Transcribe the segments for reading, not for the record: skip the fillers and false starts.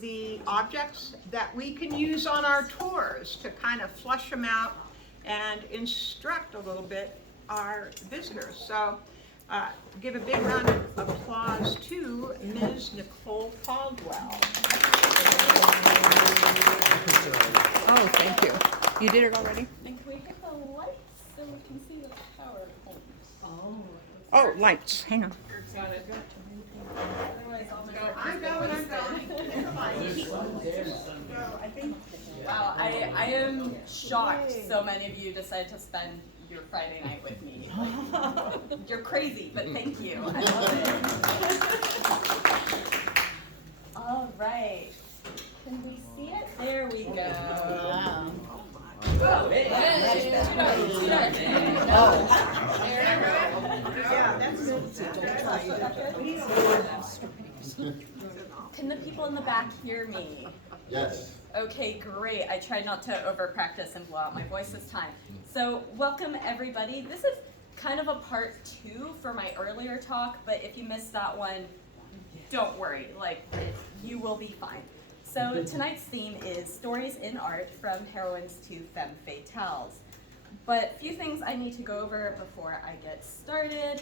the objects that we can use on our tours to kind of flush them out and instruct a little bit our visitors. So give a big round of applause to Ms. Nicole Caldwell. Oh, thank you. You did it already? And can we hit the lights so we can see the power points? Oh, lights. Hang on. Got it. Otherwise, I'll go. I'm going. Wow, I am shocked so many of you decided to spend your Friday night with me. Like, you're crazy, but thank you. I love it. All right. Can we see it? There we go. Oh, hey, Yeah, that's Can the people in the back hear me? Yes. Okay, great. I tried not to over practice and blow out my voice this time. So welcome everybody. This is kind of a part 2 for my earlier talk, but if you missed that one, don't worry, you will be fine. So tonight's theme is stories in art from heroines to femme fatales. But a few things I need to go over before I get started.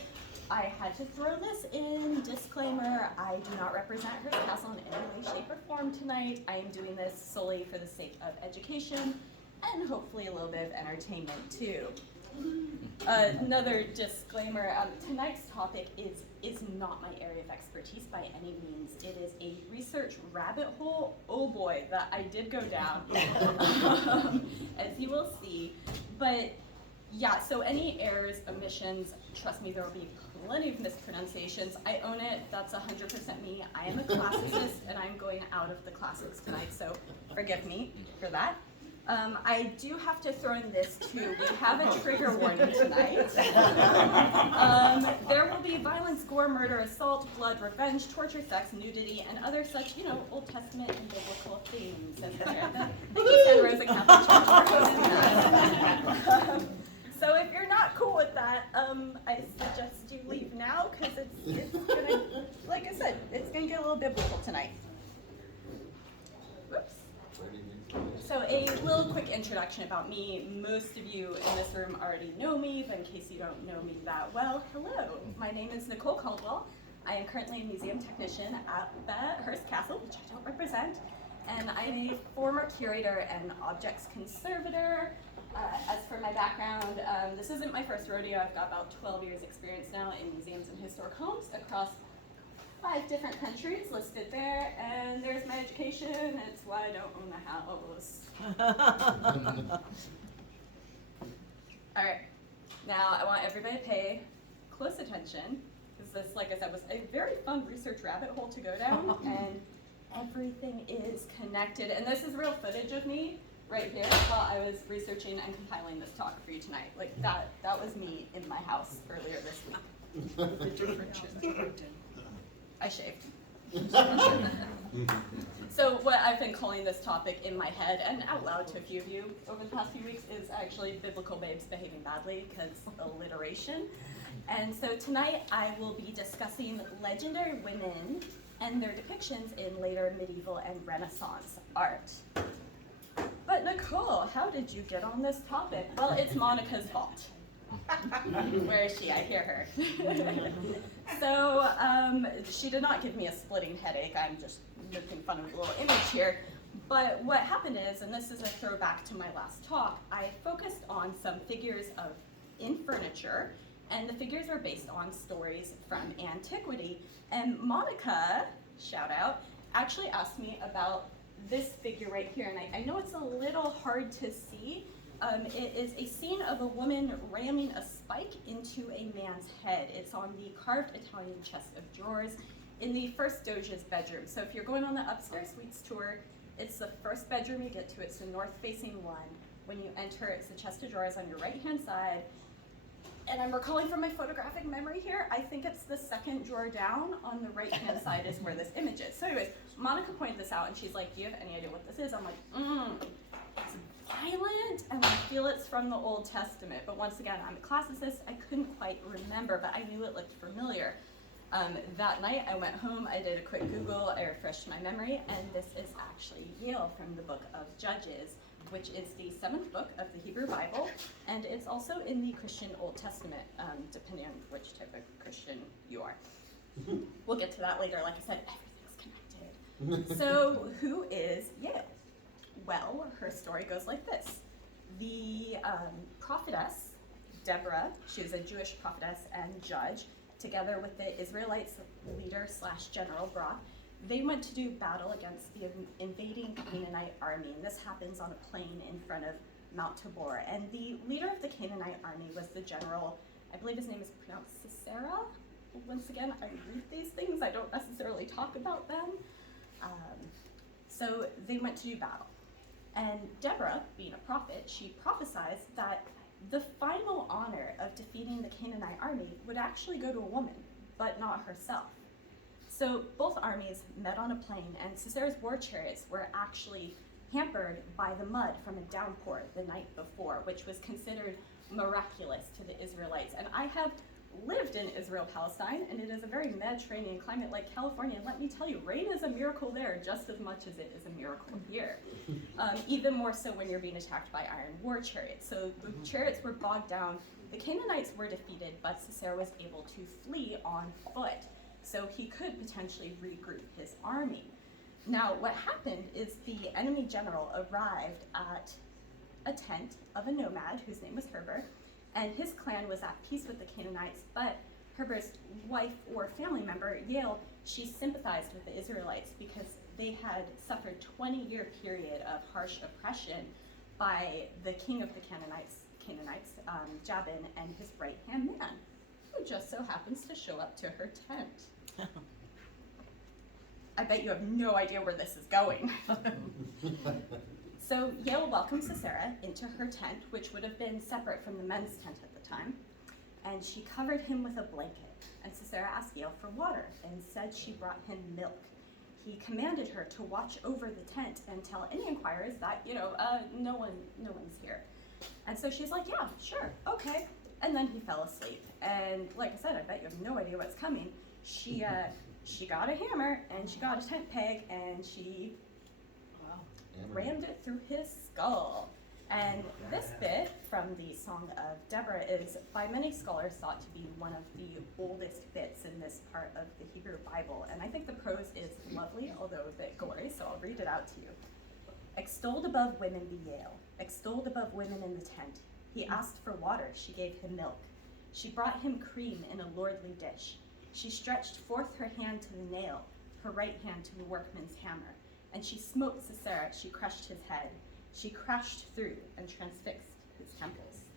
I had to throw this in, disclaimer, I do not represent Hearst Castle in any way, shape, or form tonight. I am doing this solely for the sake of education and hopefully a little bit of entertainment too. Another disclaimer, tonight's topic is not my area of expertise by any means. It is a research rabbit hole, oh boy, that I did go down, as you will see. But yeah, so any errors, omissions, trust me, there will be plenty of mispronunciations. I own it, that's 100% me. I am a classicist and I'm going out of the classics tonight, so forgive me for that. I do have to throw in this too. We have a trigger warning tonight. There will be violence, gore, murder, assault, blood, revenge, torture, sex, nudity, and other such, Old Testament and biblical themes. Thank you, Santa Rosa Catholic Church. So if you're not cool with that, I suggest you leave now because it's gonna, like I said, it's gonna get a little biblical tonight. Whoops. So a little quick introduction about me. Most of you in this room already know me, but in case you don't know me that well, hello. My name is Nicole Caldwell. I am currently a museum technician at the Hearst Castle, which I don't represent, and I'm a former curator and objects conservator. As for my background, this isn't my first rodeo. I've got about 12 years experience now in museums and historic homes across 5 different countries listed there, and there's my education. It's why I don't own a house. All right, now I want everybody to pay close attention, because this, like I said, was a very fun research rabbit hole to go down, and everything is connected. And this is real footage of me right here while I was researching and compiling this talk for you tonight. Like that was me in my house earlier this week. I shaved. So what I've been calling this topic in my head and out loud to a few of you over the past few weeks is actually biblical babes behaving badly, because alliteration. And so tonight I will be discussing legendary women and their depictions in later medieval and Renaissance art. But Nicole, how did you get on this topic? Well, it's Monica's fault. Where is she? I hear her. So she did not give me a splitting headache. I'm just making fun of the little image here. But what happened is, and this is a throwback to my last talk, I focused on some figures in furniture, and the figures are based on stories from antiquity. And Monica, shout out, actually asked me about this figure right here, and I know it's a little hard to see. It is a scene of a woman ramming a spike into a man's head. It's on the carved Italian chest of drawers in the first Doge's bedroom. So if you're going on the upstairs suites tour, it's the first bedroom you get to. It's the north-facing one. When you enter, it's the chest of drawers on your right-hand side. And I'm recalling from my photographic memory here, I think it's the second drawer down on the right-hand side is where this image is. So anyways, Monica pointed this out, and she's like, do you have any idea what this is? I'm like, it's violent, and I feel it's from the Old Testament. But once again, I'm a classicist. I couldn't quite remember, but I knew it looked familiar. That night I went home, I did a quick Google, I refreshed my memory, and this is actually Yale from the book of Judges, which is the 7th book of the Hebrew Bible, and it's also in the Christian Old Testament, depending on which type of Christian you are. We'll get to that later. Like I said, everything's connected. So who is Yale? Well, her story goes like this. The prophetess, Deborah, she was a Jewish prophetess and judge, together with the Israelites leader / general Barak, they went to do battle against the invading Canaanite army. And this happens on a plain in front of Mount Tabor. And the leader of the Canaanite army was the general, I believe his name is pronounced Sisera. Once again, I read these things, I don't necessarily talk about them. So they went to do battle. And Deborah, being a prophet, she prophesied that the final honor of defeating the Canaanite army would actually go to a woman, but not herself. So both armies met on a plain, and Sisera's war chariots were actually hampered by the mud from a downpour the night before, which was considered miraculous to the Israelites. And I have lived in Israel, Palestine, and it is a very Mediterranean climate like California. And let me tell you, rain is a miracle there just as much as it is a miracle here. Even more so when you're being attacked by iron war chariots. So the chariots were bogged down. The Canaanites were defeated, but Sisera was able to flee on foot. So he could potentially regroup his army. Now, what happened is the enemy general arrived at a tent of a nomad whose name was Heber, and his clan was at peace with the Canaanites, but Heber's wife or family member, Yale, she sympathized with the Israelites because they had suffered a 20-year period of harsh oppression by the king of the Canaanites, Jabin, and his right-hand man, who just so happens to show up to her tent. I bet you have no idea where this is going. So Yale welcomed Sisera into her tent, which would have been separate from the men's tent at the time, and she covered him with a blanket. And Sisera asked Yale for water and said she brought him milk. He commanded her to watch over the tent and tell any inquirers that, no one's here. And so she's like, yeah, sure, okay. And then he fell asleep. And like I said, I bet you have no idea what's coming. She got a hammer and she got a tent peg and she rammed it through his skull. And this bit from the Song of Deborah is by many scholars thought to be one of the oldest bits in this part of the Hebrew Bible. And I think the prose is lovely, although a bit gory, so I'll read it out to you. Extolled above women be Yale, extolled above women in the tent. He asked for water, she gave him milk. She brought him cream in a lordly dish. She stretched forth her hand to the nail, her right hand to the workman's hammer. And she smote Sisera, she crushed his head. She crashed through and transfixed his temples.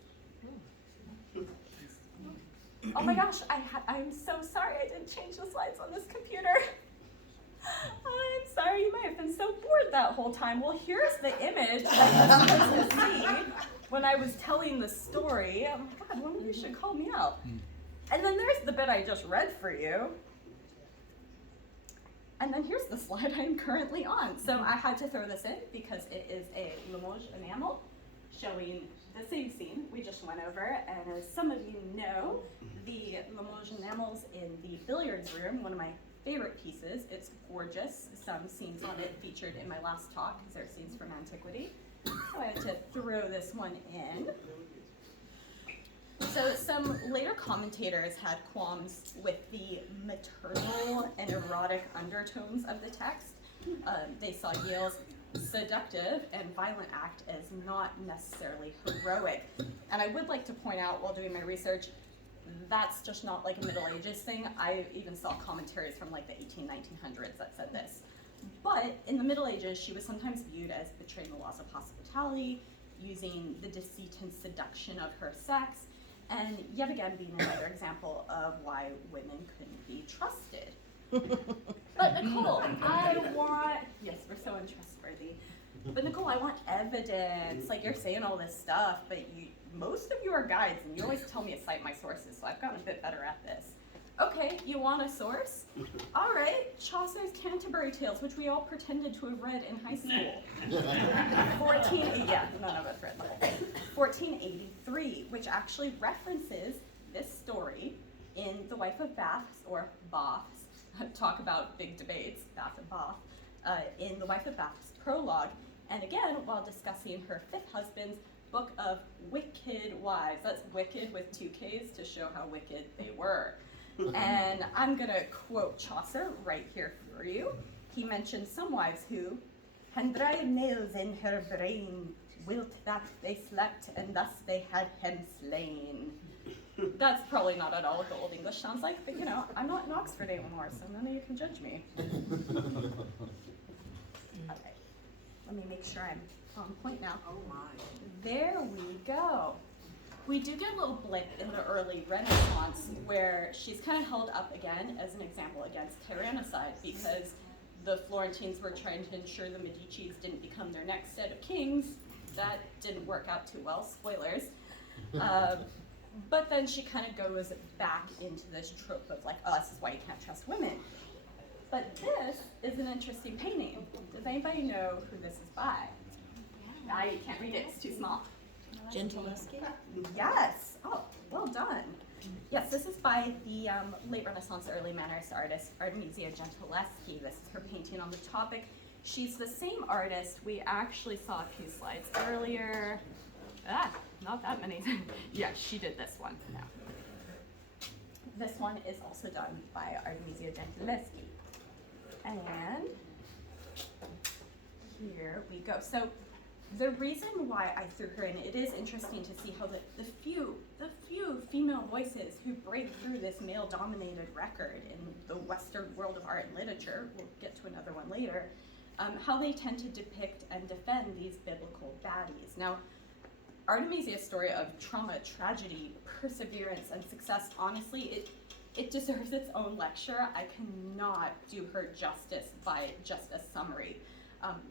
Oh my gosh, I'm so sorry I didn't change the slides on this computer. I'm sorry, you might have been so bored that whole time. Well, here's the image that you're supposed to see when I was telling the story. Oh my God, one of you should call me out. And then there's the bit I just read for you. And then here's the slide I'm currently on. So I had to throw this in because it is a Limoges enamel showing the same scene we just went over. And as some of you know, the Limoges enamels in the billiards room, one of my favorite pieces. It's gorgeous. Some scenes on it featured in my last talk because they're scenes from antiquity. So I had to throw this one in. So some later commentators had qualms with the maternal and erotic undertones of the text. They saw Yale's seductive and violent act as not necessarily heroic. And I would like to point out while doing my research, that's just not like a Middle Ages thing. I even saw commentaries from like the 1900s that said this. But in the Middle Ages, she was sometimes viewed as betraying the laws of hospitality, using the deceit and seduction of her sex, and yet again being another example of why women couldn't be trusted. But Nicole, yes, we're so untrustworthy. But Nicole, I want evidence. Like, you're saying all this stuff, but most of you are guides, and you always tell me to cite my sources, so I've gotten a bit better at this. Okay, you want a source? All right, Chaucer's Canterbury Tales, which we all pretended to have read in high school. 1483, which actually references this story in The Wife of Baths, or Baths, talk about big debates, Bath and Bath, in The Wife of Baths prologue, and again while discussing her fifth husband's book of Wicked Wives. That's wicked with two Ks to show how wicked they were. And I'm gonna quote Chaucer right here for you. He mentioned some wives who, "had dry nails in her brain, wilt that they slept, and thus they had him slain." That's probably not at all what the Old English sounds like, but you know, I'm not in Oxford anymore, so none of you can judge me. Okay, let me make sure I'm on point now. Oh my. There we go. We do get a little blip in the early Renaissance where she's kind of held up again as an example against tyrannicide, because the Florentines were trying to ensure the Medicis didn't become their next set of kings. That didn't work out too well, spoilers. But then she kind of goes back into this trope of like, oh, this is why you can't trust women. But this is an interesting painting. Does anybody know who this is by? You can't read it, it's too small. Gentileschi? Yes, oh, well done. Yes, this is by the late Renaissance, early Mannerist artist, Artemisia Gentileschi. This is her painting on the topic. She's the same artist. We actually saw a few slides earlier. Not that many. Yeah, she did this one. No. This one is also done by Artemisia Gentileschi. And here we go. So the reason why I threw her in, it is interesting to see how the few female voices who break through this male-dominated record in the Western world of art and literature, we'll get to another one later, how they tend to depict and defend these biblical baddies. Now, Artemisia's story of trauma, tragedy, perseverance, and success, honestly, it deserves its own lecture. I cannot do her justice by just a summary.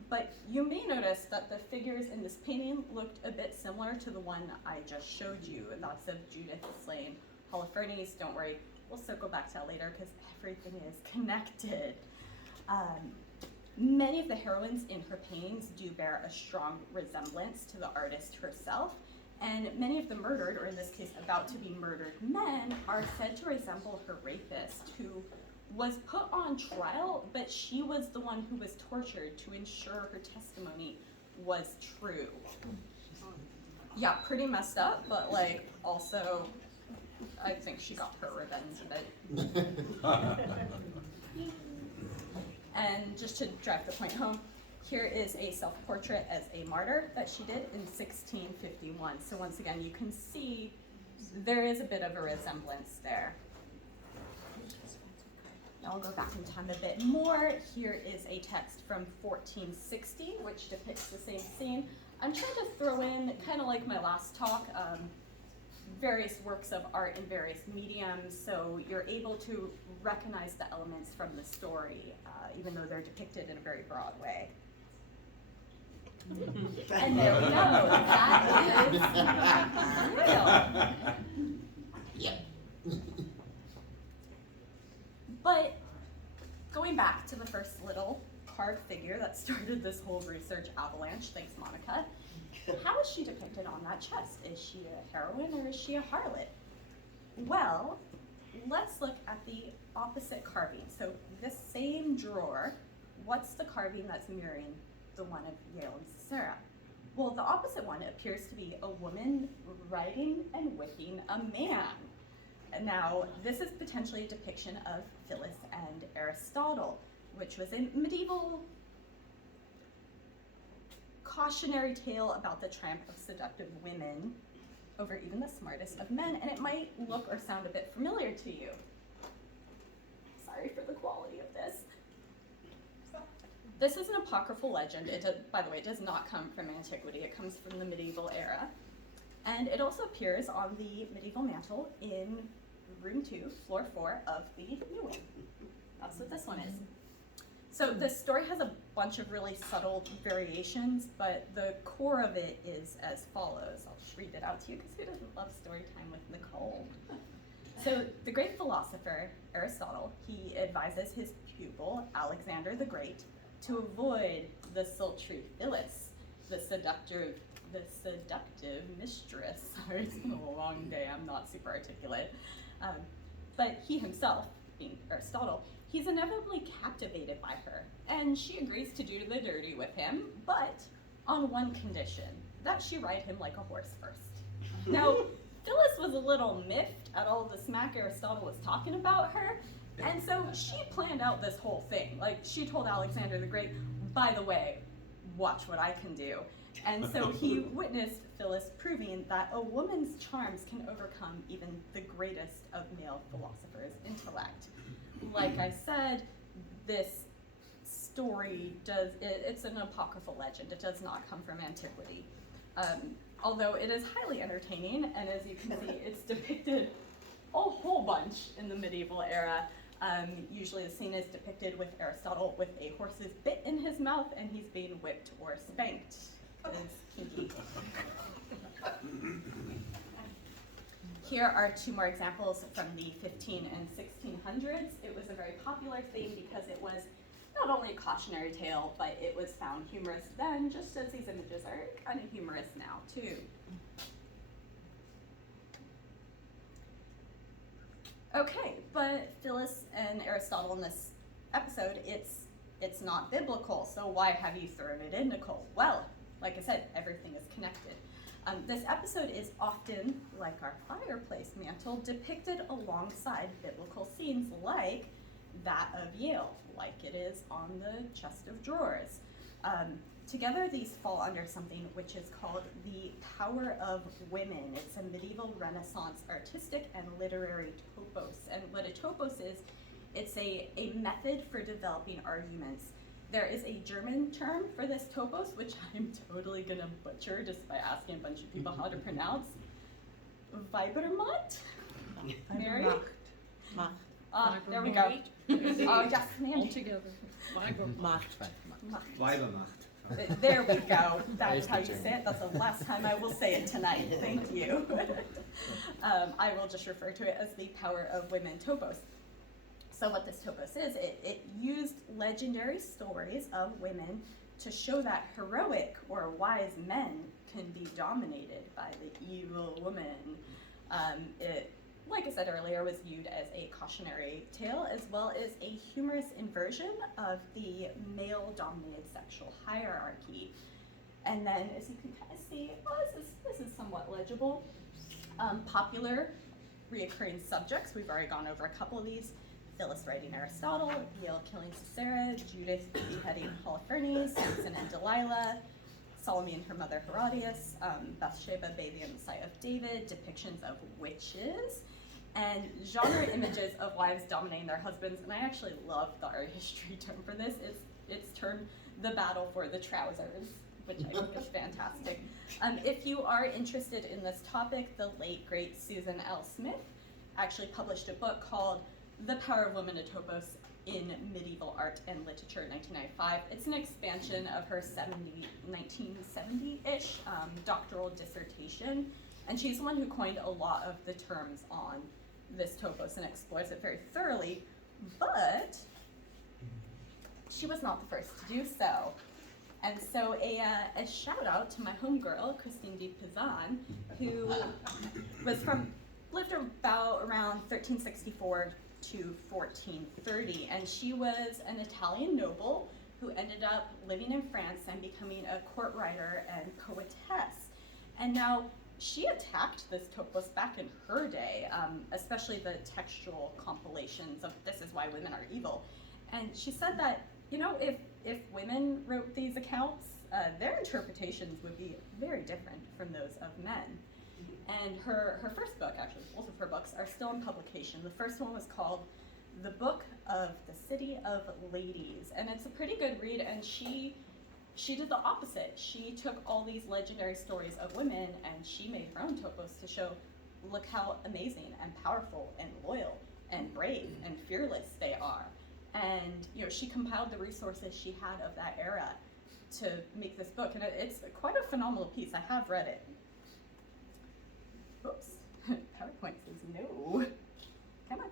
But you may notice that the figures in this painting looked a bit similar to the one I just showed you, and that's of Judith slaying Holofernes. Don't worry, we'll circle back to that later because everything is connected. Many of the heroines in her paintings do bear a strong resemblance to the artist herself, and many of the murdered, or in this case about to be murdered men, are said to resemble her rapist, who was put on trial, but she was the one who was tortured to ensure her testimony was true. Yeah, pretty messed up, but like also, I think she got her revenge a bit. And just to drive the point home, here is a self-portrait as a martyr that she did in 1651. So once again, you can see there is a bit of a resemblance there. I'll go back in time a bit more. Here is a text from 1460, which depicts the same scene. I'm trying to throw in, kind of like my last talk, various works of art in various mediums, so you're able to recognize the elements from the story, even though they're depicted in a very broad way. And there we go. That is real. Yep. But going back to the first little carved figure that started this whole research avalanche, thanks Monica, how is she depicted on that chest? Is she a heroine or is she a harlot? Well, let's look at the opposite carving. So this same drawer, what's the carving that's mirroring the one of Jael and Sisera? Well, the opposite one appears to be a woman riding and whipping a man. Now, this is potentially a depiction of Phyllis and Aristotle, which was a medieval cautionary tale about the triumph of seductive women over even the smartest of men, and it might look or sound a bit familiar to you. Sorry for the quality of this. This is an apocryphal legend. By the way, it does not come from antiquity. It comes from the medieval era. And it also appears on the medieval mantle in room 2, floor 4 of the new wing. That's what this one is. So this story has a bunch of really subtle variations, but the core of it is as follows. I'll just read it out to you because who doesn't love story time with Nicole? So the great philosopher Aristotle, he advises his pupil Alexander the Great to avoid the sultry Phyllis, the seductive mistress. Sorry, it's been a long day, I'm not super articulate. But he himself, being Aristotle, he's inevitably captivated by her, and she agrees to do the dirty with him, but on one condition, that she ride him like a horse first. Now, Phyllis was a little miffed at all the smack Aristotle was talking about her, and so she planned out this whole thing. Like, she told Alexander the Great, by the way, watch what I can do. And so he witnessed Phyllis proving that a woman's charms can overcome even the greatest of male philosophers' intellect. Like I said, this story it's an apocryphal legend. It does not come from antiquity. Although it is highly entertaining, and as you can see, it's depicted a whole bunch in the medieval era. Usually the scene is depicted with Aristotle with a horse's bit in his mouth, and he's being whipped or spanked. It's kinky. Here are two more examples from the 15 and 1600s. It was a very popular theme because it was not only a cautionary tale, but it was found humorous then, just as these images are kind of humorous now too. Okay, but Phyllis and Aristotle in this episode, it's not biblical, so why have you thrown it in, Nicole? Well, like I said, everything is connected. This episode is often, like our fireplace mantle, depicted alongside biblical scenes like that of Yale, like it is on the chest of drawers. Together, these fall under something which is called the power of women. It's a medieval Renaissance artistic and literary topos. And what a topos is, it's a method for developing arguments. There is a German term for this topos, which I'm totally gonna butcher just by asking a bunch of people how to pronounce. Weibermacht? Mary? There we go. Oh, yes, ma'am. All together. Macht. Weibermacht. There we go. That's how you say it. That's the last time I will say it tonight. Thank you. I will just refer to it as the power of women topos. So what this topos is, it used legendary stories of women to show that heroic or wise men can be dominated by the evil woman. It, like I said earlier, was viewed as a cautionary tale as well as a humorous inversion of the male-dominated sexual hierarchy. And then, as you can kind of see, this is somewhat legible. Popular reoccurring subjects, we've already gone over a couple of these. Phyllis writing Aristotle, Yale killing Sisera, Judith beheading Holofernes, Samson and Delilah, Salome and her mother Herodias, Bathsheba bathing in the sight of David, depictions of witches, and genre images of wives dominating their husbands. And I actually love the art history term for this. It's termed the battle for the trousers, which I think is fantastic. If you are interested in this topic, the late great Susan L. Smith actually published a book called The Power of Women at Topos in Medieval Art and Literature in 1995. It's an expansion of her 1970-ish doctoral dissertation, and she's the one who coined a lot of the terms on this topos and explores it very thoroughly, but she was not the first to do so. And so a shout out to my homegirl, Christine de Pizan, who lived about around 1364 to 1430, and she was an Italian noble who ended up living in France and becoming a court writer and poetess. And now she attacked this topos back in her day, especially the textual compilations of "This is why women are evil." And she said that, you know, if women wrote these accounts, their interpretations would be very different from those of men. And her first book, actually, both of her books are still in publication. The first one was called The Book of the City of Ladies, and it's a pretty good read, and she did the opposite. She took all these legendary stories of women and she made her own topos to show, look how amazing and powerful and loyal and brave and fearless they are. And, you know, she compiled the resources she had of that era to make this book, and it's quite a phenomenal piece. I have read it. Oops, PowerPoint says no. Come on.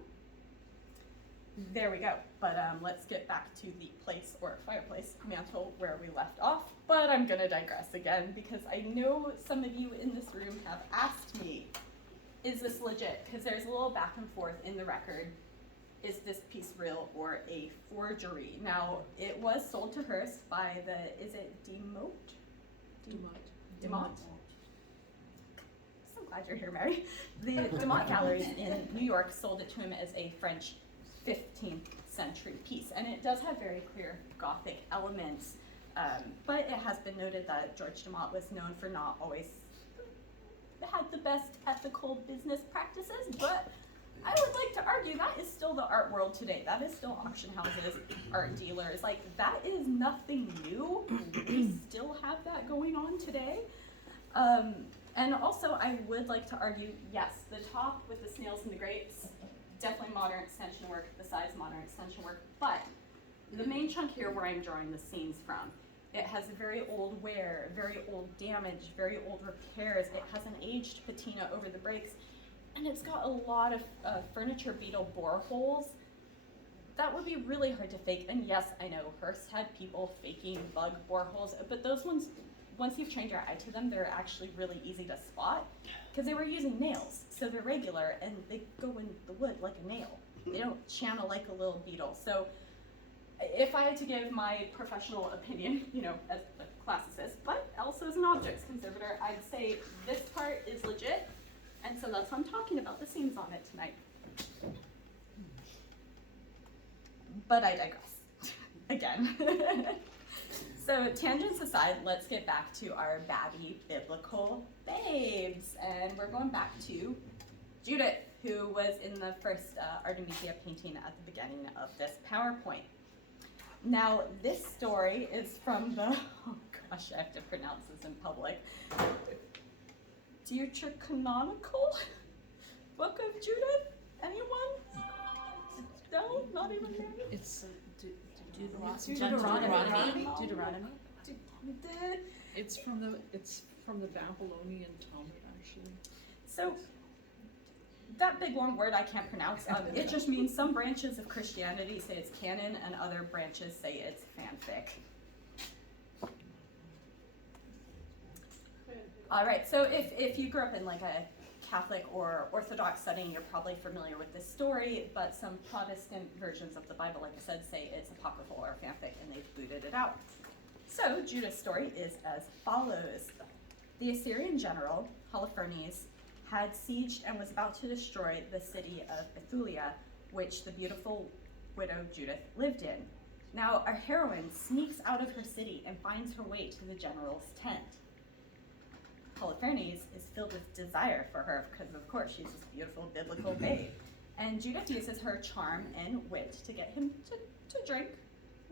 There we go. But let's get back to the place or fireplace mantle where we left off. But I'm gonna digress again because I know some of you in this room have asked me, is this legit? Because there's a little back and forth in the record. Is this piece real or a forgery? Now, it was sold to Hearst by the, is it Demotte? Demont. So glad you're here, Mary. The Demont Galleries in New York sold it to him as a French 15th century piece, and it does have very clear Gothic elements, but it has been noted that George Demont was known for not always had the best ethical business practices, but I would like to argue that is still the art world today. That is still auction houses, art dealers. Like, that is nothing new. We still have that going on today. And also, I would like to argue, yes, the top with the snails and the grapes, definitely modern extension work, besides modern extension work, but the main chunk here where I'm drawing the scenes from, it has very old wear, very old damage, very old repairs. It has an aged patina over the breaks, and it's got a lot of furniture beetle boreholes. That would be really hard to fake. And yes, I know Hearst had people faking bug boreholes, but those ones, once you've trained your eye to them, they're actually really easy to spot because they were using nails. So they're regular and they go in the wood like a nail. They don't channel like a little beetle. So if I had to give my professional opinion, you know, as a classicist, but also as an objects conservator, I'd say this part is legit. And so that's why I'm talking about the scenes on it tonight. But I digress, again. So tangents aside, let's get back to our babby biblical babes. And we're going back to Judith, who was in the first Artemisia painting at the beginning of this PowerPoint. Now, this story is from the, oh gosh, I have to pronounce this in public. Deuterocanonical Book of Judith? Anyone? No? Not even Mary? It's Deuteronomy. it's from the Babylonian Talmud, actually. So, that big long word I can't pronounce, it just means some branches of Christianity say it's canon and other branches say it's fanfic. All right, so if you grew up in like a Catholic or Orthodox setting, you're probably familiar with this story, but some Protestant versions of the Bible, like I said, say it's apocryphal or fanfic, and they've booted it out. So Judah's story is as follows. The Assyrian general, Holofernes, had sieged and was about to destroy the city of Bethulia, which the beautiful widow Judith lived in. Now, our heroine sneaks out of her city and finds her way to the general's tent. Holofernes is filled with desire for her because, of course, she's this beautiful biblical babe. And Judith uses her charm and wit to get him to drink,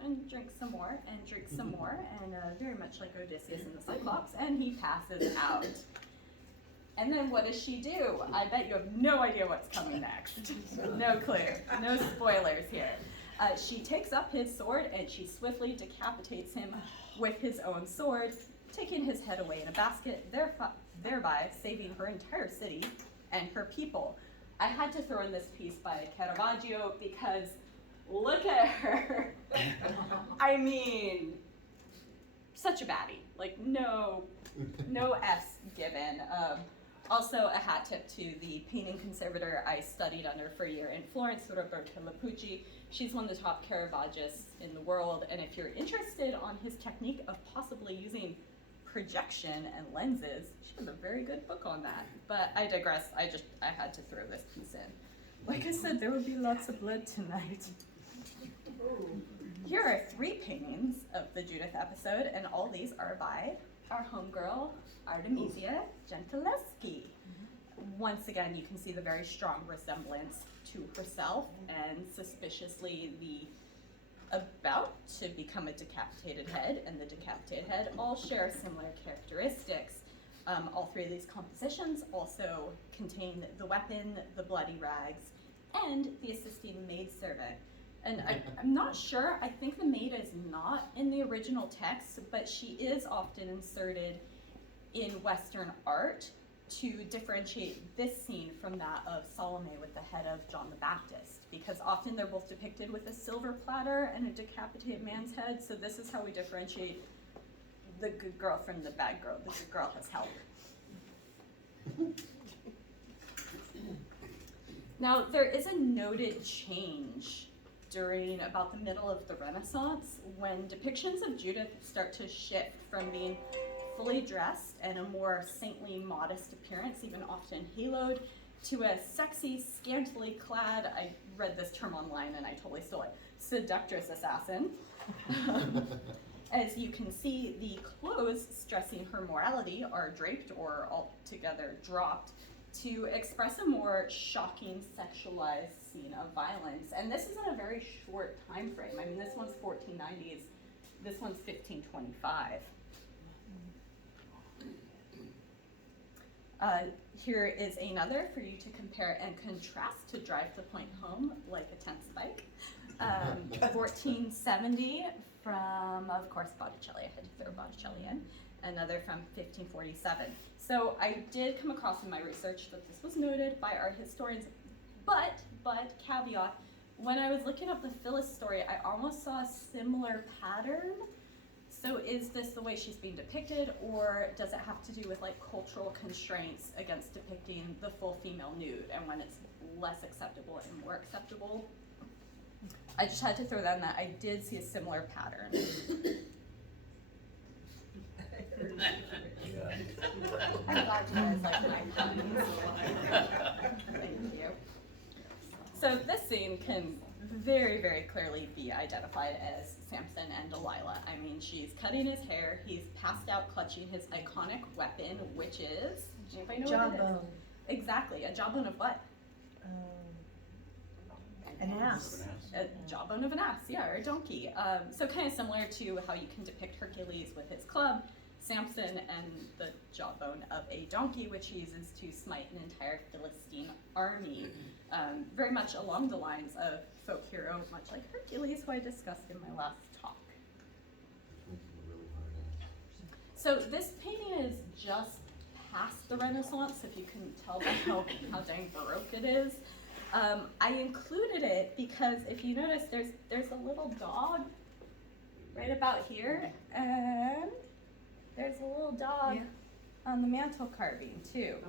and drink some more, and drink some more, and very much like Odysseus in the Cyclops, and he passes out. And then what does she do? I bet you have no idea what's coming next. No clue. No spoilers here. She takes up his sword and she swiftly decapitates him with his own sword, taking his head away in a basket, thereby saving her entire city and her people. I had to throw in this piece by Caravaggio because look at her. I mean, such a baddie. Like, no F's given. Also, a hat tip to the painting conservator I studied under for a year in Florence, Roberta Lapucci. She's one of the top Caravaggists in the world, and if you're interested on his technique of possibly using projection and lenses, she has a very good book on that. But I digress. I had to throw this piece in. Like I said, there would be lots of blood tonight. Here are 3 paintings of the Judith episode, and all these are by our homegirl, Artemisia Gentileschi. Once again, you can see the very strong resemblance to herself, and suspiciously the about to become a decapitated head and the decapitated head all share similar characteristics. All 3 of these compositions also contain the weapon, the bloody rags, and the assisting maidservant. And I'm not sure, I think the maid is not in the original text, but she is often inserted in Western art to differentiate this scene from that of Salome with the head of John the Baptist, because often they're both depicted with a silver platter and a decapitated man's head, so this is how we differentiate the good girl from the bad girl. The good girl has help. Now, there is a noted change during about the middle of the Renaissance when depictions of Judith start to shift from being fully dressed and a more saintly, modest appearance, even often haloed, to a sexy, scantily clad, I read this term online and I totally stole it, seductress assassin. As you can see, the clothes stressing her morality are draped or altogether dropped to express a more shocking, sexualized scene of violence. And this is in a very short time frame. I mean, this one's 1490s, this one's 1525. Here is another for you to compare and contrast to drive the point home like a tense bike. 1470 from, of course, Botticelli. I had to throw Botticelli in. Another from 1547. So I did come across in my research that this was noted by our historians, but caveat, when I was looking up the Phyllis story, I almost saw a similar pattern. So is this the way she's being depicted, or does it have to do with like cultural constraints against depicting the full female nude and when it's less acceptable and more acceptable? I just had to throw that in that I did see a similar pattern. I'm glad you guys like my puns. Thank you. So this scene can very, very clearly be identified as Samson and Delilah. I mean, she's cutting his hair, he's passed out clutching his iconic weapon, which is, anybody know what it is? Jawbone. Exactly, a jawbone of what? An ass. A jawbone of an ass, yeah, or a donkey. So kind of similar to how you can depict Hercules with his club, Samson and the jawbone of a donkey, which he uses to smite an entire Philistine army. Very much along the lines of folk hero, much like Hercules, who I discussed in my last talk. So this painting is just past the Renaissance, if you can tell by how dang Baroque it is. I included it because if you notice, there's a little dog right about here, and there's a little dog on the mantle carving too.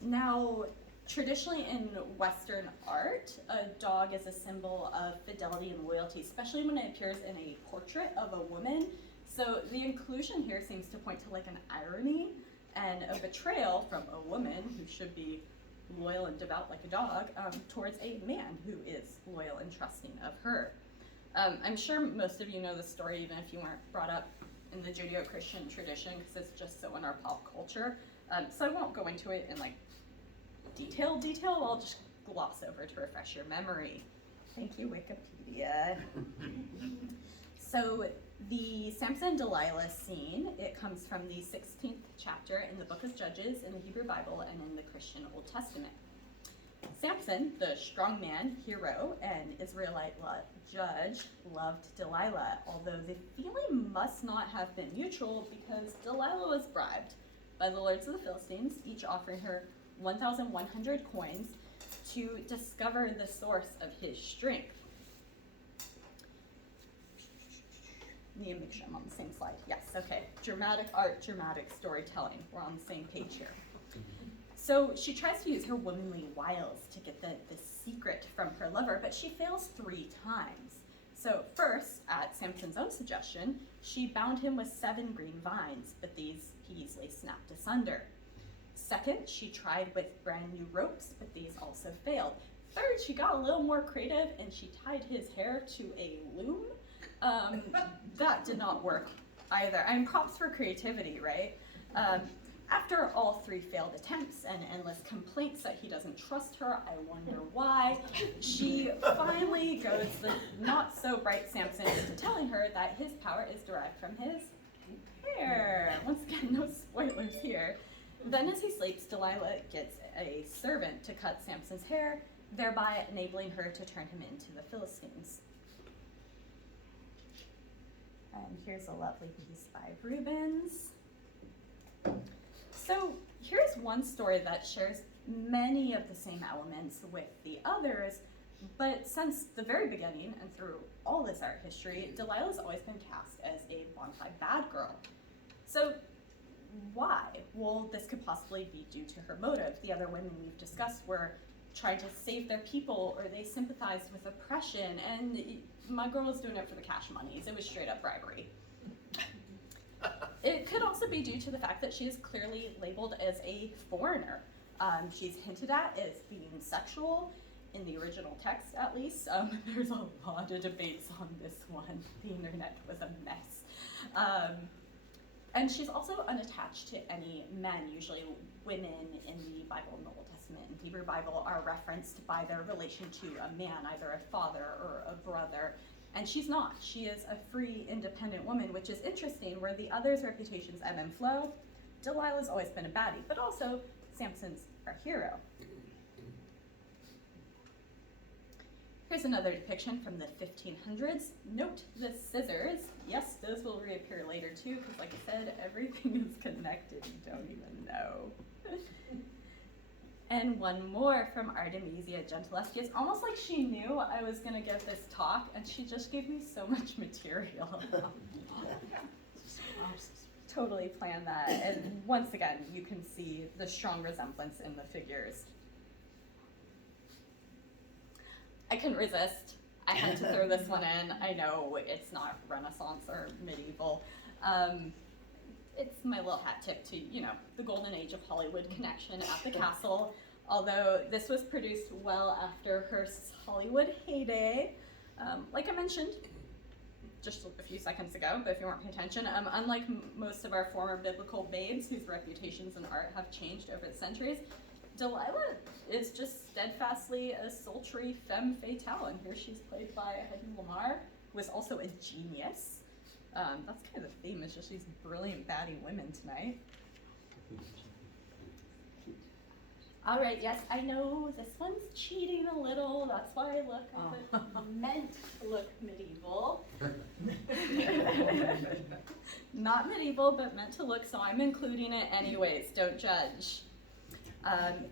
Now, traditionally in Western art, a dog is a symbol of fidelity and loyalty, especially when it appears in a portrait of a woman. So the inclusion here seems to point to like an irony and a betrayal from a woman who should be loyal and devout like a dog towards a man who is loyal and trusting of her. I'm sure most of you know this story, even if you weren't brought up in the Judeo-Christian tradition, because it's just so in our pop culture. So I won't go into it in like detail. I'll just gloss over to refresh your memory. Thank you, Wikipedia. So the Samson and Delilah scene, it comes from the 16th chapter in the book of Judges in the Hebrew Bible and in the Christian Old Testament. Samson, the strong man, hero, and Israelite judge, loved Delilah, although the feeling must not have been mutual because Delilah was bribed by the lords of the Philistines, each offering her 1,100 coins to discover the source of his strength. Need to make sure I'm on the same slide. Yes, okay. Dramatic art, dramatic storytelling. We're on the same page here. So she tries to use her womanly wiles to get the secret from her lover, but she fails 3 times. So first, at Samson's own suggestion, she bound him with 7 green vines, but these he easily snapped asunder. Second, she tried with brand new ropes, but these also failed. Third, she got a little more creative and she tied his hair to a loom. That did not work either. I mean, props for creativity, right? After all 3 failed attempts and endless complaints that he doesn't trust her, I wonder why, she finally goads the not so bright Samson into telling her that his power is derived from his hair. Once again, no spoilers here. Then as he sleeps, Delilah gets a servant to cut Samson's hair, thereby enabling her to turn him into the Philistines. And here's a lovely piece by Rubens. So here's one story that shares many of the same elements with the others, but since the very beginning and through all this art history, Delilah's always been cast as a bona fide bad girl. So why? well, this could possibly be due to her motive. The other women we've discussed were trying to save their people, or they sympathized with oppression, and my girl was doing it for the cash monies. It was straight up bribery. It could also be due to the fact that she is clearly labeled as a foreigner. She's hinted at as being sexual, in the original text at least. There's a lot of debates on this one. The internet was a mess. And she's also unattached to any men. Usually women in the Bible, in the Old Testament and Hebrew Bible, are referenced by their relation to a man, either a father or a brother. And she's not. She is a free, independent woman, which is interesting, where the others' reputations ebb and flow. Delilah's always been a baddie, but also Samson's our hero. Here's another depiction from the 1500s. Note the scissors. Yes, those will reappear later too, because like I said, everything is connected, you don't even know. And one more from Artemisia Gentileschi. It's almost like she knew I was gonna give this talk, and she just gave me so much material. Totally planned that, and once again, you can see the strong resemblance in the figures. I couldn't resist. I had to throw this one in. I know it's not Renaissance or medieval. It's my little hat tip to, the golden age of Hollywood connection at the castle. Although this was produced well after her Hollywood heyday. Like I mentioned just a few seconds ago, but if you weren't paying attention, unlike most of our former biblical babes whose reputations in art have changed over the centuries, Delilah is just steadfastly a sultry femme fatale, and here she's played by Hedy Lamarr, who is also a genius. That's kind of the theme, is just these brilliant baddie women tonight. All right, yes, I know this one's cheating a little. That's why I look meant to look medieval. Not medieval, but meant to look, so I'm including it anyways. Don't judge.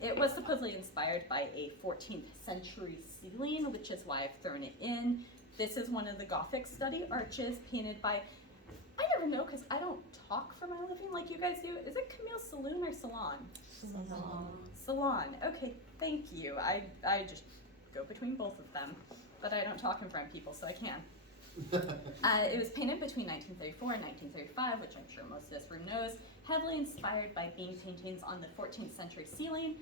It was supposedly inspired by a 14th century ceiling, which is why I've thrown it in. This is one of the Gothic study arches painted by, I never know because I don't talk for my living like you guys do. Is it Camille Saloon or Salon? Salon. Okay, thank you. I just go between both of them, but I don't talk in front of people, so I can. It was painted between 1934 and 1935, which I'm sure most of this room knows, heavily inspired by beam paintings on the 14th century ceiling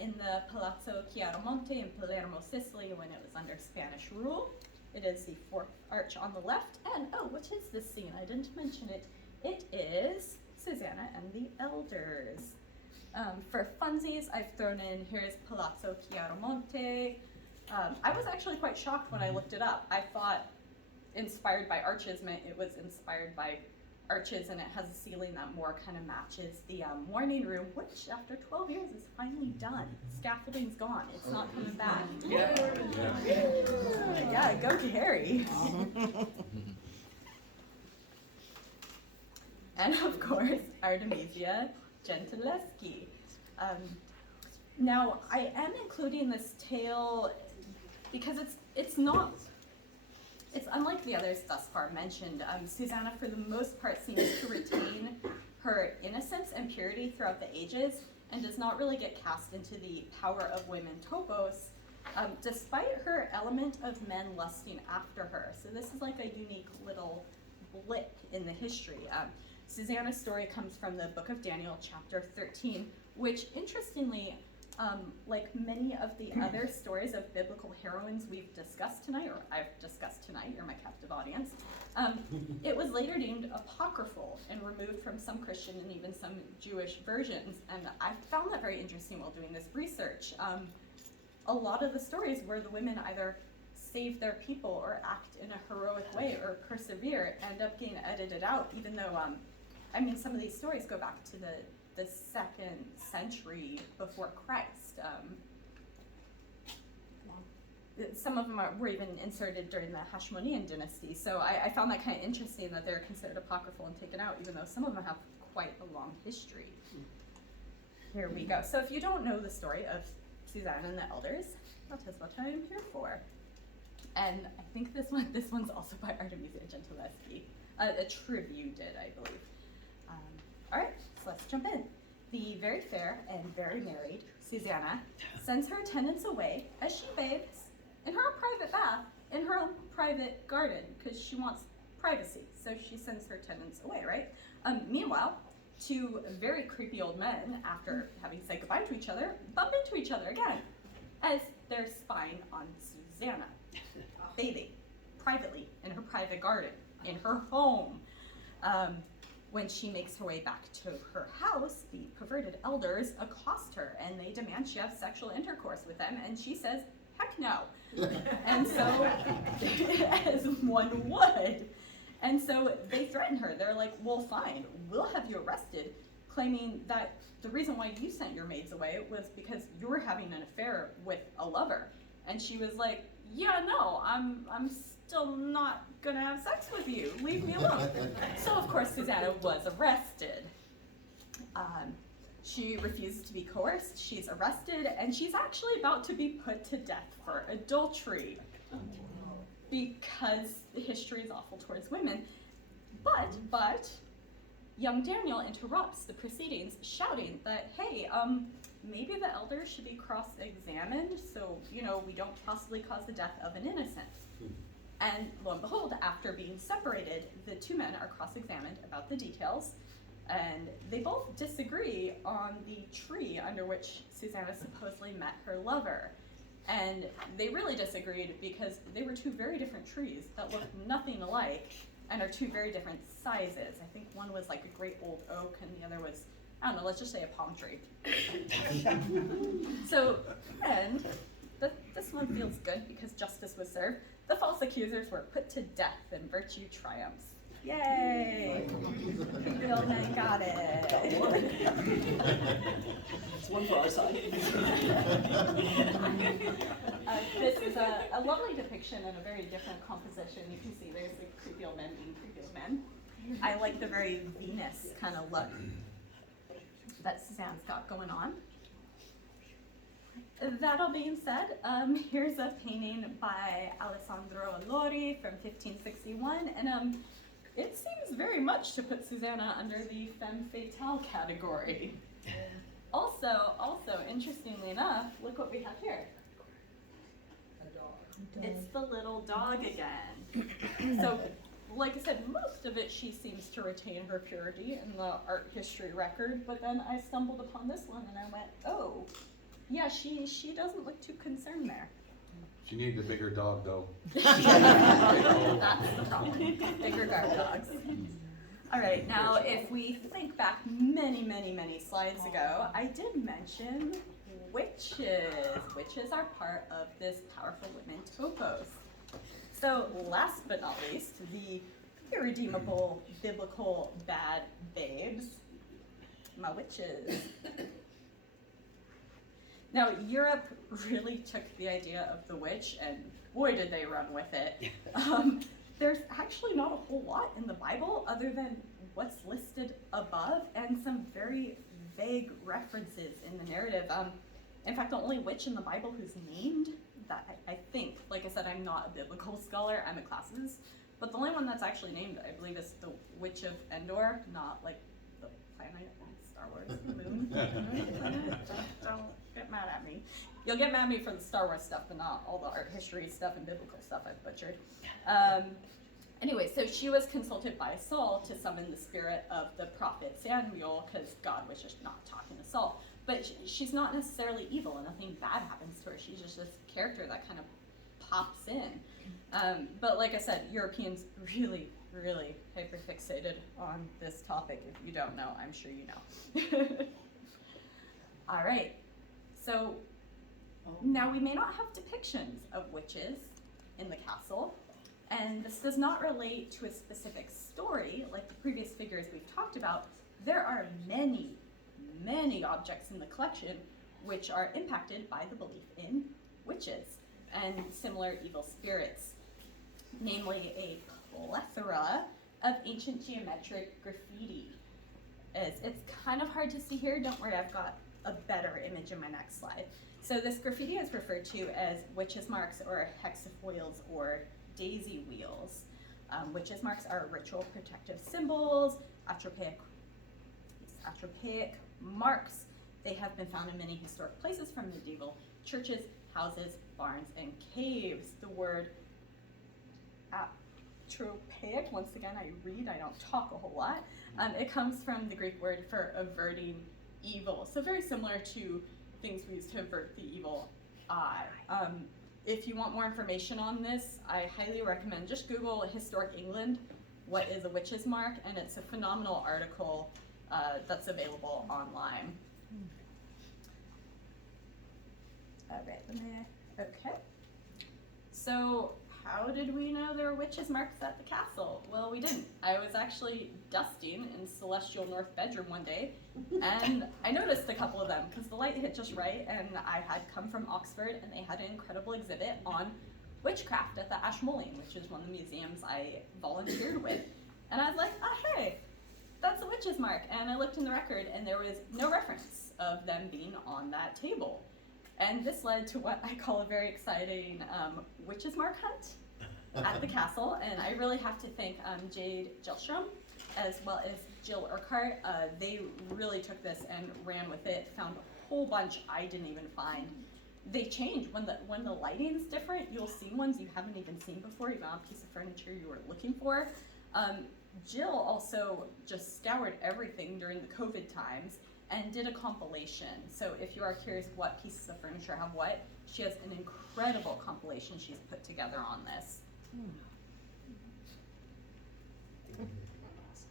in the Palazzo Chiaramonte in Palermo, Sicily, when it was under Spanish rule. It is the fourth arch on the left, and what is this scene? I didn't mention it. It is Susanna and the Elders. For funsies, I've thrown in, here's Palazzo Chiaramonte. I was actually quite shocked when I looked it up. I thought inspired by arches meant it was inspired by arches, and it has a ceiling that more kind of matches the morning room, which after 12 years is finally done. Scaffolding's gone. It's not coming back. Yeah, go Gary. And of course, Artemisia Gentileschi. Now, I am including this tale because it's unlike the others thus far mentioned. Susanna, for the most part, seems to retain her innocence and purity throughout the ages, and does not really get cast into the power of women topos, despite her element of men lusting after her. So this is like a unique little blip in the history. Susanna's story comes from the book of Daniel, chapter 13, which interestingly, like many of the other stories of biblical heroines we've discussed tonight, or I've discussed tonight, you're my captive audience, it was later deemed apocryphal and removed from some Christian and even some Jewish versions. And I found that very interesting while doing this research. A lot of the stories where the women either save their people or act in a heroic way or persevere end up getting edited out, even though, some of these stories go back to the 2nd century before Christ. Some of them were even inserted during the Hashmonean dynasty. So I found that kind of interesting that they're considered apocryphal and taken out, even though some of them have quite a long history. Here we go. So if you don't know the story of Susanna and the Elders, that is what I am here for. And I think this one's also by Artemisia Gentileschi. Attributed, I believe. All right, so let's jump in. the very fair and very married Susanna sends her attendants away as she bathes in her own private bath in her own private garden because she wants privacy. So she sends her attendants away, right? Meanwhile, two very creepy old men, after having said goodbye to each other, bump into each other again as they're spying on Susanna, bathing privately in her private garden, in her home. When she makes her way back to her house, the perverted elders accost her and they demand she have sexual intercourse with them, and she says, heck no. And so, as one would. And so they threaten her. They're like, well, fine, we'll have you arrested, claiming that the reason why you sent your maids away was because you were having an affair with a lover. And she was like, yeah, no, I'm still not gonna have sex with you. Leave me alone. So of course Susanna was arrested. She refuses to be coerced. She's arrested, and she's actually about to be put to death for adultery because history is awful towards women. But young Daniel interrupts the proceedings, shouting that, hey, maybe the elders should be cross-examined so, we don't possibly cause the death of an innocent. And lo and behold, after being separated, the two men are cross-examined about the details, and they both disagree on the tree under which Susanna supposedly met her lover. And they really disagreed because they were two very different trees that look nothing alike and are two very different sizes. I think one was like a great old oak and the other was, I don't know, let's just say a palm tree. So, and this one feels good because justice was served. The false accusers were put to death and virtue triumphs. Yay! The old man got it. It's one for our side. This is a lovely depiction and a very different composition. You can see there's the creepy old men being creepy old men. I like the very Venus kind of look that Suzanne's got going on. That all being said, here's a painting by Alessandro Allori from 1561, and it seems very much to put Susanna under the femme fatale category. Also, interestingly enough, look what we have here. It's the little dog again. So, like I said, most of it she seems to retain her purity in the art history record, but then I stumbled upon this one and I went, oh, yeah, she doesn't look too concerned there. She needed a bigger dog, though. That's the problem. Bigger guard dogs. All right, now if we think back many slides ago, I did mention witches. Witches are part of this Powerful Women topos. So last but not least, the irredeemable biblical bad babes, my witches. Now, Europe really took the idea of the witch, and boy did they run with it. There's actually not a whole lot in the Bible other than what's listed above and some very vague references in the narrative. In fact, the only witch in the Bible who's named, that I think, like I said, I'm not a biblical scholar, I'm a classicist, but the only one that's actually named, I believe, is the Witch of Endor, not like the planet on Star Wars, the moon. Don't get mad at me. You'll get mad at me for the Star Wars stuff, but not all the art history stuff and biblical stuff I've butchered. Anyway, so she was consulted by Saul to summon the spirit of the prophet Samuel, because God was just not talking to Saul. But she's not necessarily evil, and nothing bad happens to her. She's just this character that kind of pops in. But like I said, Europeans really hyperfixated on this topic. If you don't know, I'm sure you know. All right, so now we may not have depictions of witches in the castle, and this does not relate to a specific story like the previous figures we've talked about. There are many objects in the collection which are impacted by the belief in witches and similar evil spirits, namely a plethora of ancient geometric graffiti. It's kind of hard to see here. Don't worry, I've got a better image in my next slide. So this graffiti is referred to as witches' marks or hexafoils or daisy wheels. Witches' marks are ritual protective symbols, atropaic marks. They have been found in many historic places from medieval churches, houses, barns, and caves. The word atropaic, once again, I read, I don't talk a whole lot. It comes from the Greek word for averting evil. So very similar to things we use to avert the evil eye. If you want more information on this, I highly recommend just Google Historic England, what is a witch's mark, and it's a phenomenal article that's available online. All right, okay. So how did we know there were witches' marks at the castle? Well, we didn't. I was actually dusting in Celestial North bedroom one day, and I noticed a couple of them because the light hit just right, and I had come from Oxford, and they had an incredible exhibit on witchcraft at the Ashmolean, which is one of the museums I volunteered with. And I was like, oh, hey, that's a witch's mark. And I looked in the record, and there was no reference of them being on that table. And this led to what I call a very exciting witch's mark hunt at the castle. And I really have to thank Jade Gillstrom as well as Jill Urquhart. They really took this and ran with it, found a whole bunch I didn't even find. They change when the lighting's different. You'll see ones you haven't even seen before, even on a piece of furniture you were looking for. Jill also just scoured everything during the COVID times and did a compilation. So if you are curious what pieces of furniture have what, she has an incredible compilation she's put together on this.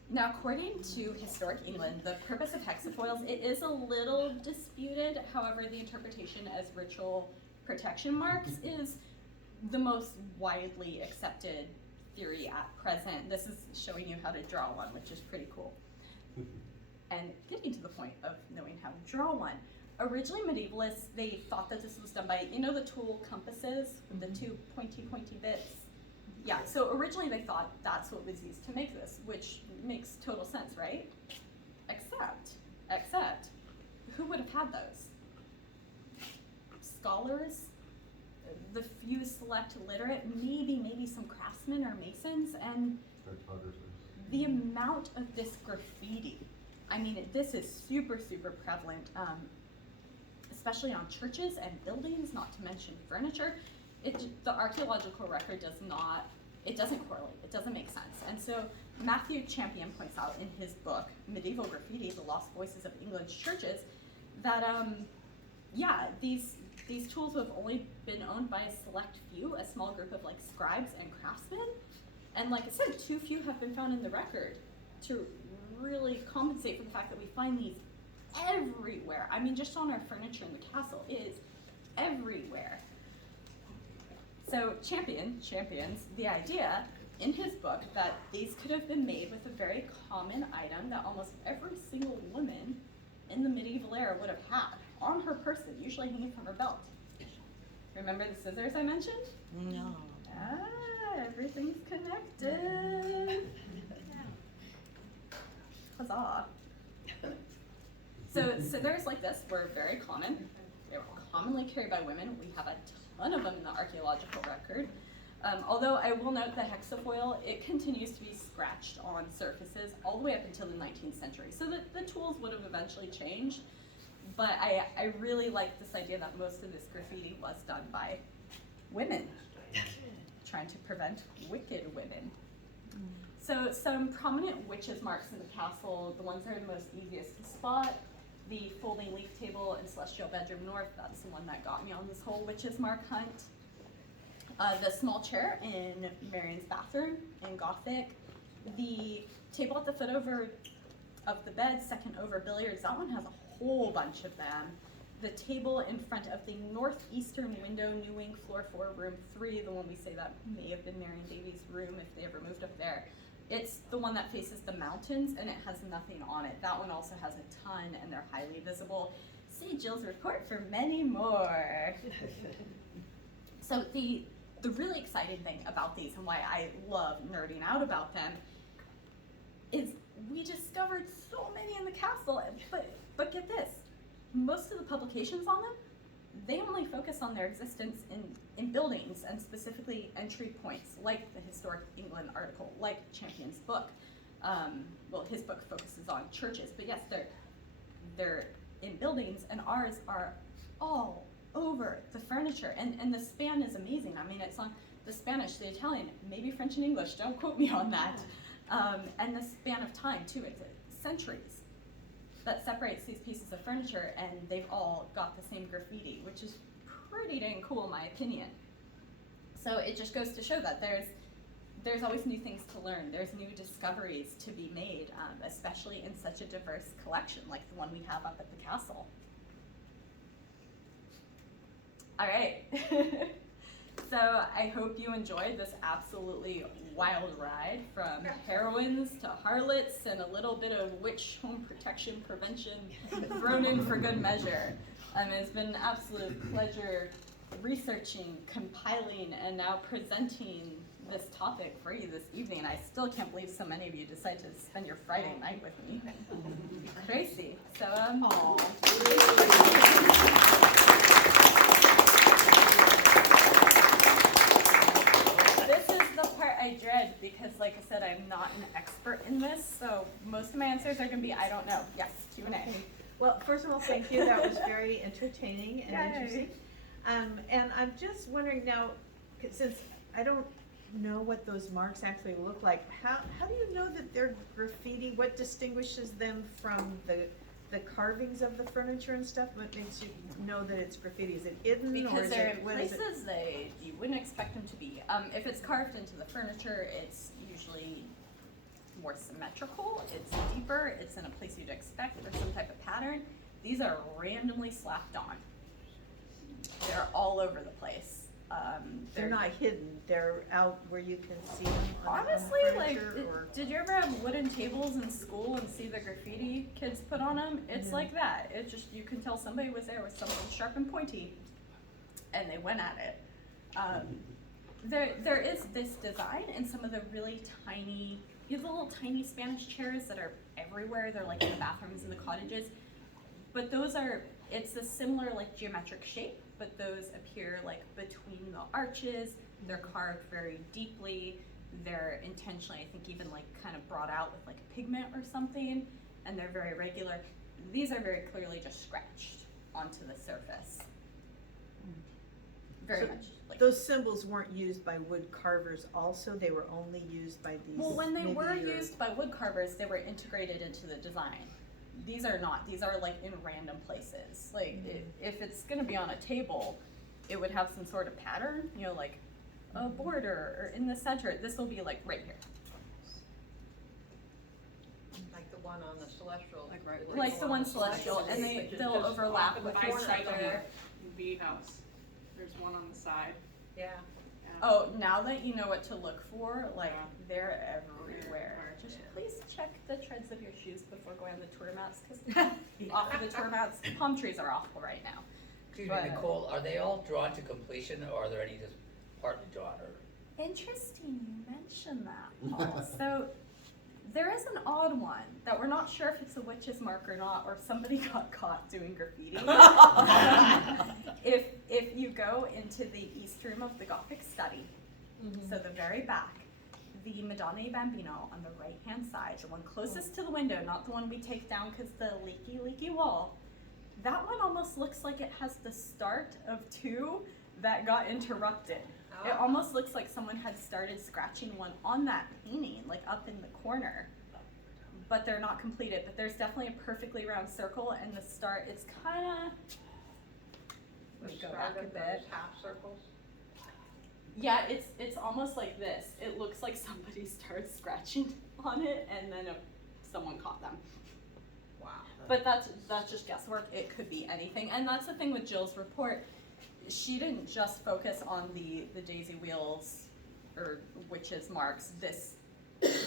Now, according to Historic England, the purpose of hexafoils, it is a little disputed. However, the interpretation as ritual protection marks is the most widely accepted theory at present. This is showing you how to draw one, which is pretty cool. And getting to the point of knowing how to draw one. Originally, medievalists, they thought that this was done by, you know the tool compasses with the two pointy bits? Yeah, so originally they thought that's what was used to make this, which makes total sense, right? Except, who would have had those? Scholars, the few select literate, maybe some craftsmen or masons, and the amount of this graffiti. I mean, this is super prevalent, especially on churches and buildings, not to mention furniture. The archaeological record doesn't correlate, it doesn't make sense. And so Matthew Champion points out in his book, Medieval Graffiti, The Lost Voices of England's Churches, that, these tools have only been owned by a select few, a small group of like scribes and craftsmen. And like I said, too few have been found in the record to really compensate for the fact that we find these everywhere. I mean, just on our furniture in the castle, it is everywhere. So champions the idea in his book that these could have been made with a very common item that almost every single woman in the medieval era would have had on her person, usually hanging from her belt. Remember the scissors I mentioned? No. Everything's connected. Huzzah. So scissors like this were very common. They were commonly carried by women. We have a ton of them in the archaeological record. Although I will note that hexafoil, it continues to be scratched on surfaces all the way up until the 19th century. So the tools would have eventually changed, but I really like this idea that most of this graffiti was done by women, trying to prevent wicked women. So some prominent witches' marks in the castle, the ones that are the most easiest to spot, the folding leaf table in Celestial Bedroom North, that's the one that got me on this whole witches' mark hunt. The small chair in Marion's bathroom in Gothic. The table at the foot of the bed, second over billiards, that one has a whole bunch of them. The table in front of the northeastern window, New Wing, floor 4, room 3, the one we say that may have been Marion Davies' room if they ever moved up there. It's the one that faces the mountains and it has nothing on it. That one also has a ton and they're highly visible. See Jill's report for many more. So the really exciting thing about these and why I love nerding out about them is we discovered so many in the castle, but get this, most of the publications on them, they only focus on their existence in buildings and specifically entry points, like the Historic England article, like Champion's book. Well, his book focuses on churches, but yes, they're in buildings, and ours are all over the furniture, and the span is amazing. I mean, it's on the Spanish, the Italian, maybe French and English, don't quote me on that. And the span of time too, it's centuries that separates these pieces of furniture, and they've all got the same graffiti, which is pretty dang cool in my opinion. So it just goes to show that there's always new things to learn, there's new discoveries to be made, especially in such a diverse collection like the one we have up at the castle. All right. So I hope you enjoyed this absolutely wild ride from heroines to harlots and a little bit of witch home protection prevention thrown in for good measure. It's been an absolute pleasure researching, compiling, and now presenting this topic for you this evening. I still can't believe so many of you decided to spend your Friday night with me. Crazy. So this is the part I dread because, like I said, I'm not an expert in this, so most of my answers are going to be I don't know. Yes, Q&A. Well, first of all, thank you. That was very entertaining and Yay. interesting. And I'm just wondering now, since I don't know what those marks actually look like, how do you know that they're graffiti? What distinguishes them from the carvings of the furniture and stuff? What makes you know that it's graffiti? Is it hidden or Because is they're it, in what is it? places you wouldn't expect them to be. If it's carved into the furniture, it's usually more symmetrical, it's deeper, it's in a place you'd expect, or some type of pattern. These are randomly slapped on. They're all over the place. They're not hidden, they're out where you can see them on Honestly, the like, furniture or? did you ever have wooden tables in school and see the graffiti kids put on them? It's Yeah. like that. It's just, you can tell somebody was there with something sharp and pointy, and they went at it. There is this design in some of the really tiny, you have the little tiny Spanish chairs that are everywhere. They're like in the bathrooms in the cottages. But those are, it's a similar like geometric shape, but those appear like between the arches. They're carved very deeply. They're intentionally, I think, even like kind of brought out with like a pigment or something, and they're very regular. These are very clearly just scratched onto the surface. Very So much like. Those symbols weren't used by wood carvers also, they were only used by these? Well, when they maybe were your- used by wood carvers, they were integrated into the design. These are not. These are like in random places. Like if it's gonna be on a table, it would have some sort of pattern, you know, like a border or in the center. This will be like right here. Like the one on the Celestial. Like the one Celestial, and they'll Just overlap off of with the each corner of the other. Bee house. There's one on the side. Yeah. Yeah. Oh, now that you know what to look for, like Yeah. they're everywhere. Just please check the treads of your shoes before going on the tour mats, because off of the tour mats, palm trees are awful right now. Excuse me, Nicole, are they all drawn to completion, or are there any just partly drawn, or? Interesting you mentioned that, Paul. So there is an odd one that we're not sure if it's a witch's mark or not, or if somebody got caught doing graffiti. If you go into the east room of the Gothic study, so the very back, the Madonna e Bambino on the right-hand side, the one closest to the window, not the one we take down because the leaky wall, that one almost looks like it has the start of two that got interrupted. It almost looks like someone had started scratching one on that painting, like up in the corner. But they're not completed, but there's definitely a perfectly round circle, and the start, it's kinda, let me go back a bit. Half circles. Yeah, it's almost like this. It looks like somebody started scratching on it, and then someone caught them. Wow. But that's just guesswork. It could be anything, and that's the thing with Jill's report. She didn't just focus on the daisy wheels or witches marks.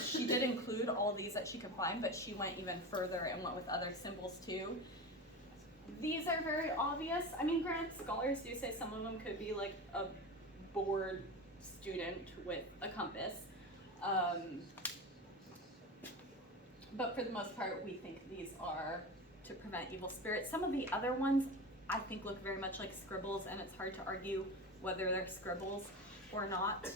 She did include all these that she could find, but she went even further and went with other symbols too. These are very obvious. I mean, granted, scholars do say some of them could be like a bored student with a compass. But for the most part, we think these are to prevent evil spirits. Some of the other ones, I think, look very much like scribbles, and it's hard to argue whether they're scribbles or not.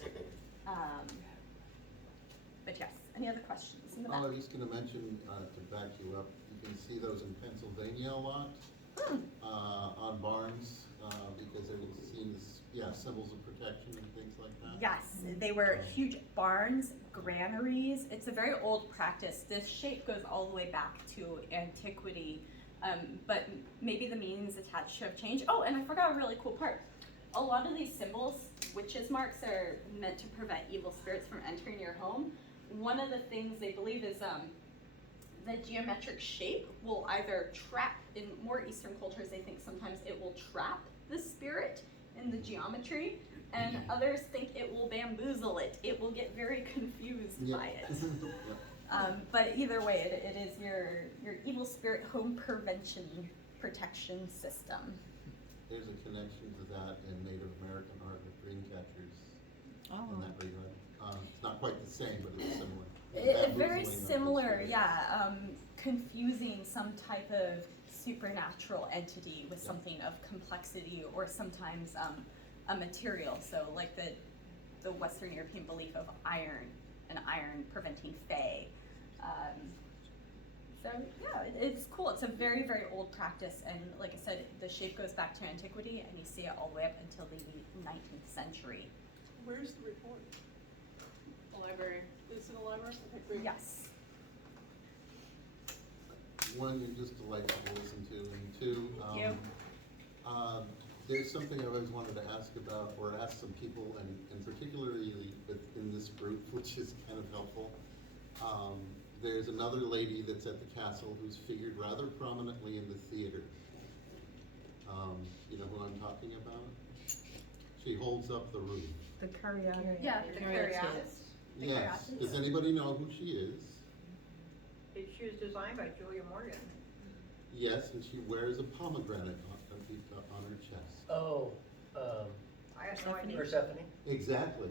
But yes. Any other questions in the back? I was just gonna mention, to back you up, you can see those in Pennsylvania a lot, on barns, because they're seen as, symbols of protection and things like that. Yes, they were huge barns, granaries. It's a very old practice. This shape goes all the way back to antiquity, but maybe the meanings attached have changed. Oh, and I forgot a really cool part. A lot of these symbols, witches' marks, are meant to prevent evil spirits from entering your home. One of the things they believe is the geometric shape will either trap, in more Eastern cultures, they think sometimes it will trap the spirit in the geometry, and others think it will bamboozle it. It will get very confused by it. But either way, it is your evil spirit home prevention protection system. There's a connection to that in Native American art with dream catchers Oh. in that regard. It's not quite the same, but it's similar. Very Bamboozling of the similar, spirit. yeah. Confusing some type of supernatural entity with Yeah. something of complexity, or sometimes a material. So like the Western European belief of iron, and iron preventing fae. So yeah, it's cool. It's a very, very old practice, and like I said, the shape goes back to antiquity, and you see it all the way up until the 19th century. Where's the report? The library. Is it a library? Okay, great. Yes. One, you're just delightful to listen to, and two, Thank you. There's something I always wanted to ask about, or ask some people, and particularly in this group, which is kind of helpful. There's another lady that's at the castle who's figured rather prominently in the theater. You know who I'm talking about? She holds up the roof. The Cariati. Yeah, the Cariatist. The Yes, Cariatist. does anybody know who she is? She was designed by Julia Morgan. Yes, and she wears a pomegranate on her chest. Oh, I have no idea. Persephone? Exactly.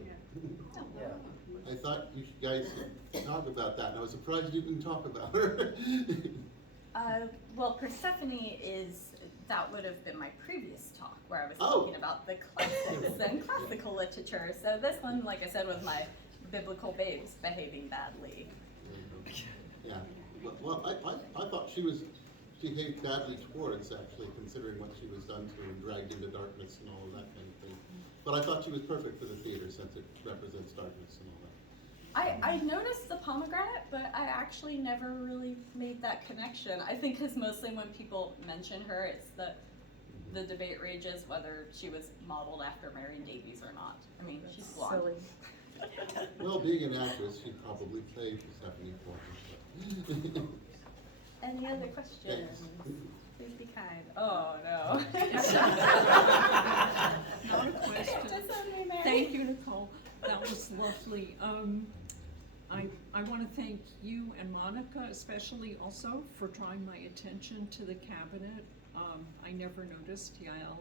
Yeah. I thought you guys should talk about that, and I was surprised you didn't talk about her. Well, Persephone that would have been my previous talk, where I was Oh. talking about the classics and classical literature. So this one, like I said, was my biblical babes behaving badly. Yeah, well, I thought she behaved badly towards, actually, considering what she was done to and dragged into darkness and all of that kind of thing. But I thought she was perfect for the theater, since it represents darkness and all that. I noticed the pomegranate, but I actually never really made that connection. I think because mostly when people mention her, it's the debate rages whether she was modeled after Marion Davies or not. I mean, she's blonde. Silly. Well, being an actress, she'd probably play Persephone for me. But Any other questions? Thanks. Please be kind. Oh, no. Not a question. Just send me, Mary. Thank you, Nicole. That was lovely. I want to thank you and Monica especially also for drawing my attention to the cabinet. I never noticed Yael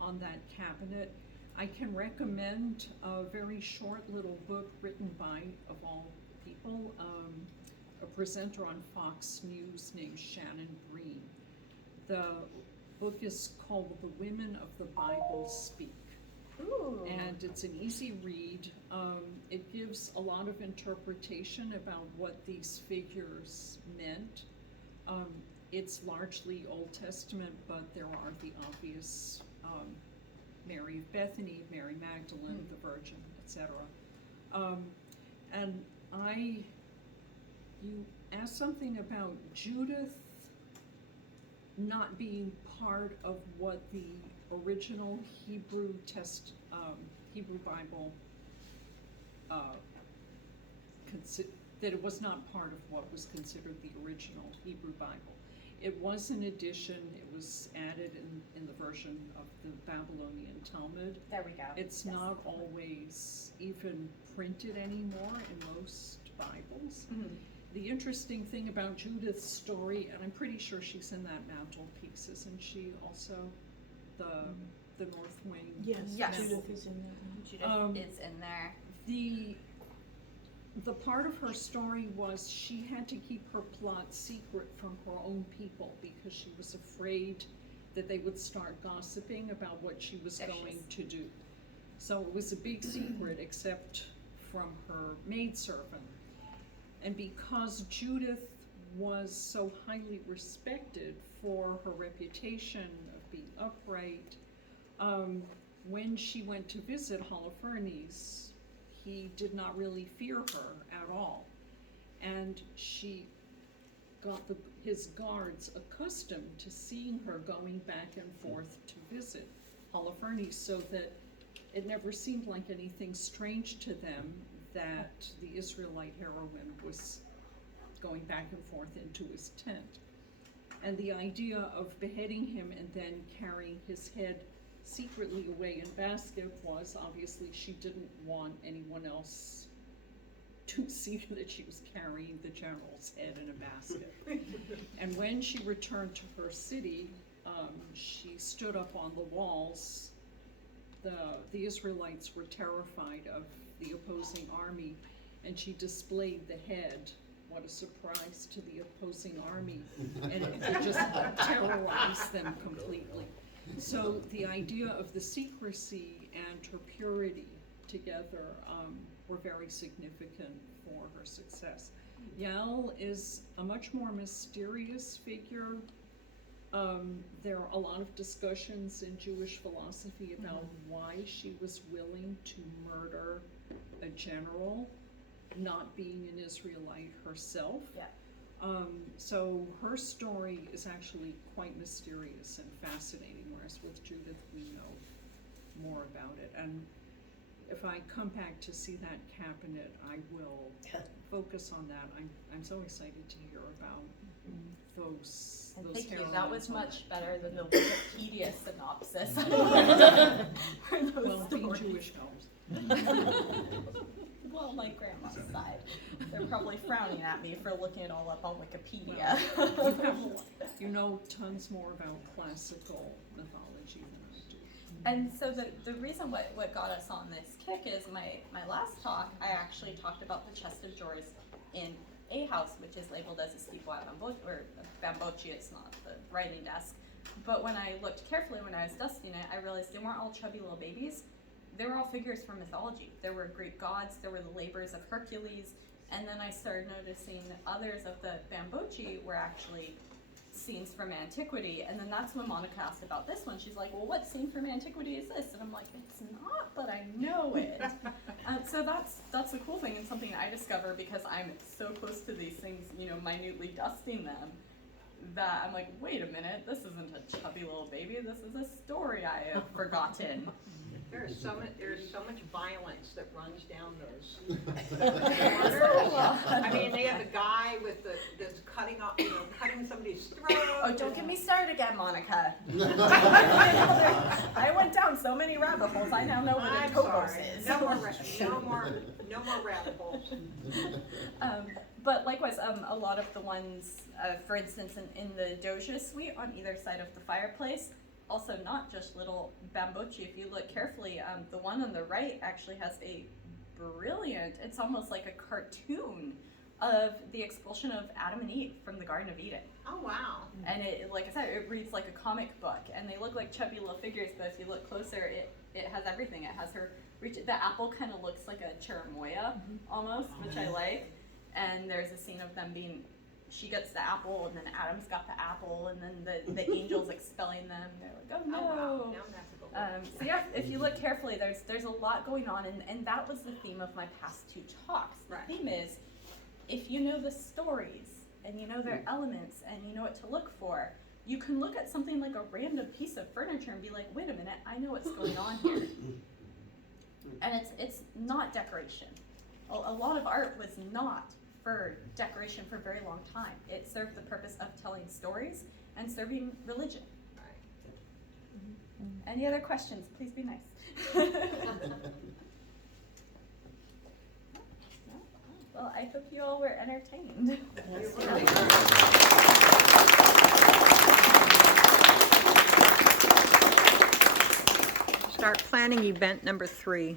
on that cabinet. I can recommend a very short little book written by, of all people, a presenter on Fox News named Shannon Breen. The book is called The Women of the Bible Speak. Ooh. And it's an easy read. It gives a lot of interpretation about what these figures meant. It's largely Old Testament, but there are the obvious Mary of Bethany, Mary Magdalene, the Virgin, etc. And you asked something about Judith not being part of what the original Hebrew Bible, that it was not part of what was considered the original Hebrew Bible. It was an addition. It was added in the version of the Babylonian Talmud. There we go. It's Yes. not always even printed anymore in most Bibles. Mhm. The interesting thing about Judith's story, and I'm pretty sure she's in that mantelpiece, isn't she also the North Wing? Yes, Yes. Judith is in there. Judith is in there. The part of her story was she had to keep her plot secret from her own people because she was afraid that they would start gossiping about what she was There she going is. to do. So it was a big secret except from her maidservant. And because Judith was so highly respected for her reputation of being upright, when she went to visit Holofernes, he did not really fear her at all. And she got his guards accustomed to seeing her going back and forth to visit Holofernes, so that it never seemed like anything strange to them that the Israelite heroine was going back and forth into his tent. And the idea of beheading him and then carrying his head secretly away in basket was, obviously, she didn't want anyone else to see that she was carrying the general's head in a basket. And when she returned to her city, she stood up on the walls. The Israelites were terrified of the opposing army, and she displayed the head. What a surprise to the opposing army, and it just terrorized them completely. So the idea of the secrecy and her purity together were very significant for her success. Yael is a much more mysterious figure. There are a lot of discussions in Jewish philosophy about why she was willing to murder a general, not being an Israelite herself. Yeah. So her story is actually quite mysterious and fascinating, whereas with Judith we know more about it. And if I come back to see that cabinet, I will focus on that. I'm so excited to hear about those And those thank you, that heroines was on much it. better than the Wikipedia synopsis. For those Well, being stories. Jewish helps. Well, my grandma's side. They're probably frowning at me for looking it all up on Wikipedia. You know tons more about classical mythology than I do. And so the reason what got us on this kick is my last talk, I actually talked about the chest of drawers in a house, which is labeled as a Stipo or a Bambocci, it's not the writing desk. But when I looked carefully when I was dusting it, I realized they weren't all chubby little babies. They were all figures from mythology. There were Greek gods, there were the labors of Hercules, and then I started noticing others of the Bambocci were actually scenes from antiquity, and then that's when Monica asked about this one. She's like, well, what scene from antiquity is this? And I'm like, it's not, but I know it. So that's the cool thing, and something I discover because I'm so close to these things, you know, minutely dusting them, that I'm like, wait a minute, this isn't a chubby little baby, this is a story I have forgotten. There's so much violence that runs down those. I mean, they have a guy that's cutting off, cutting somebody's throat. Oh, don't get me started again, Monica. I went down so many rabbit holes, I now know what a I'm topos sorry. is. No more rabbit holes. But likewise, a lot of the ones, for instance, in the Doja suite on either side of the fireplace, also not just little Bambocci. If you look carefully, the one on the right actually has a brilliant, it's almost like a cartoon of the expulsion of Adam and Eve from the Garden of Eden. Oh, wow. And it, like I said, it reads like a comic book, and they look like chubby little figures, but if you look closer, it has everything. It has her reach, the apple kind of looks like a cherimoya almost, which I like. And there's a scene of them being, she gets the apple, and then Adam's got the apple, and then the angel's expelling them. They're like, oh no. Oh, wow. Now I'm gonna have to go look. So yeah, if you look carefully, there's a lot going on, and that was the theme of my past two talks. Right. The theme is, if you know the stories, and you know their elements, and you know what to look for, you can look at something like a random piece of furniture and be like, wait a minute, I know what's going on here. And it's not decoration. A lot of art was not for decoration for a very long time. It served the purpose of telling stories and serving religion. Any other questions? Please be nice. Well, I hope you all were entertained. Start planning event number 3.